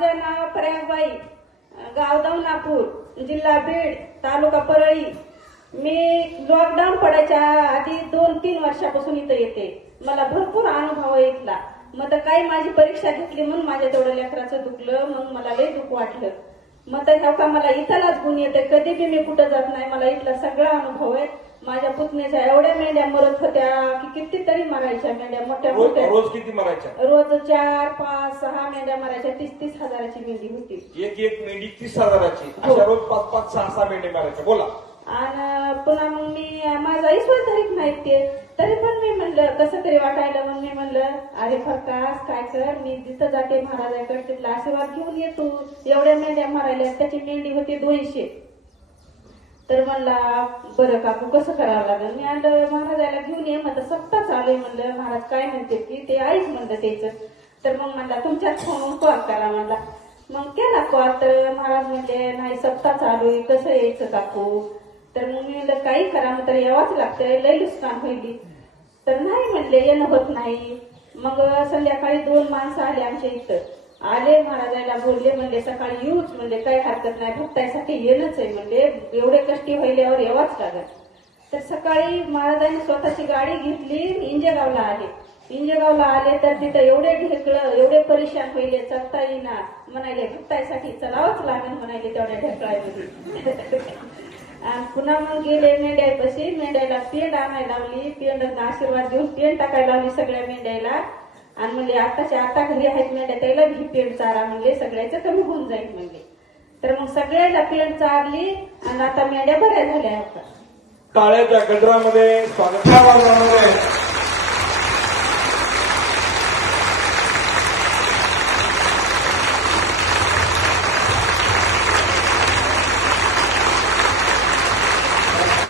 माझं नाव प्रयागबाई, गाव दौनापूर, जिल्हा बीड, तालुका परळी. मी लॉकडाऊन पडायच्या आधी 2-3 वर्षापासून इथं येते. मला भरपूर अनुभव आहे इथला. मग तर काही माझी परीक्षा घेतली म्हणून माझ्या तेवढं लेकराचं दुखलं, मग मला लय दुःख वाटलं. मग तर ह्या का मला इथलाच गुण येते, कधी बी मी कुठं जात नाही. मला इथला सगळा अनुभव आहे. माझ्या पुतण्याच्या एवढ्या मेंढ्या मरत होत्या की कितीतरी मरायच्या मेंढ्या, मोठ्या मोठ्या. रोज किती मरायच्या? रोज 4, 5, 6 मेंढ्या मरायच्या. 30-30 हजाराची मेंढी होती. एक मेंढी 30,000ची. अशा रोज 5-5, 6-6 मेंढ्या मारायच्या. बोला. आणि पुन्हा मग मी माझा विश्वास धरीत नाहीत ते, तरी पण मी म्हणलं कसं तरी वाटायला. मग मी म्हणलं अरे फरकास काय कर, मी जिथं जाते महाराजाकडे तिथला आशीर्वाद घेऊन येतो. एवढ्या मेंढ्या मारायला, त्याची मेंढी होती 200. तर म्हणला बरं काकू कसं करावं लागेल. मी आणलं महाराजाला घेऊन ये. मग सप्ताह चालू आहे म्हणलं. महाराज काय म्हणते की ते ऐक म्हणलं त्याचं. तर मग म्हणला तुमच्याच फोनवरून कॉल करा म्हणला. मग केला कॉल. तर महाराज म्हणले नाही सप्ताह चालू आहे, कसं यायचं काकू. तर मग मी म्हणलं काही करा मग तर यावंच लागतंय, लय नुकसान होईल. तर नाही म्हणले येणं होत नाही. मग संध्याकाळी 2 माणसं आले आमच्या इथं. आले महाराजाला बोलले, म्हणले सकाळी येऊच म्हणले, काही हरकत नाही, भक्तासाठी येणंच आहे म्हणले, एवढे कष्टी व्हायल्यावर यावाच लागत. तर सकाळी महाराजांनी स्वतःची गाडी घेतली, इंजेगावला आले. इंजेगावला आले तर तिथं एवढे ढेकळं, एवढे परेशान व्हायले, चलता येईना. म्हणाले भक्तासाठी चलावंच लागेल म्हणाले तेवढ्या ढेकळामध्ये. आणि पुन्हा मग गेले मेंढ्यापाशी. मेंढ्याला पेंड आणायला लावली, पेंडाचा आशीर्वाद घेऊन पेंड टाकायला लावली सगळ्या मेंढ्याला. आणि म्हणले आताच्या आता घरी आहेत मेंढ्या, त्याला ही पेंड चारा म्हणले, सगळ्याचं कमी होऊन जाईल म्हणले. तर मग सगळ्याला पेंड चारली आणि आता मेंढ्या बऱ्या झाल्या. टाळ्याच्या गजरामध्ये स्वागत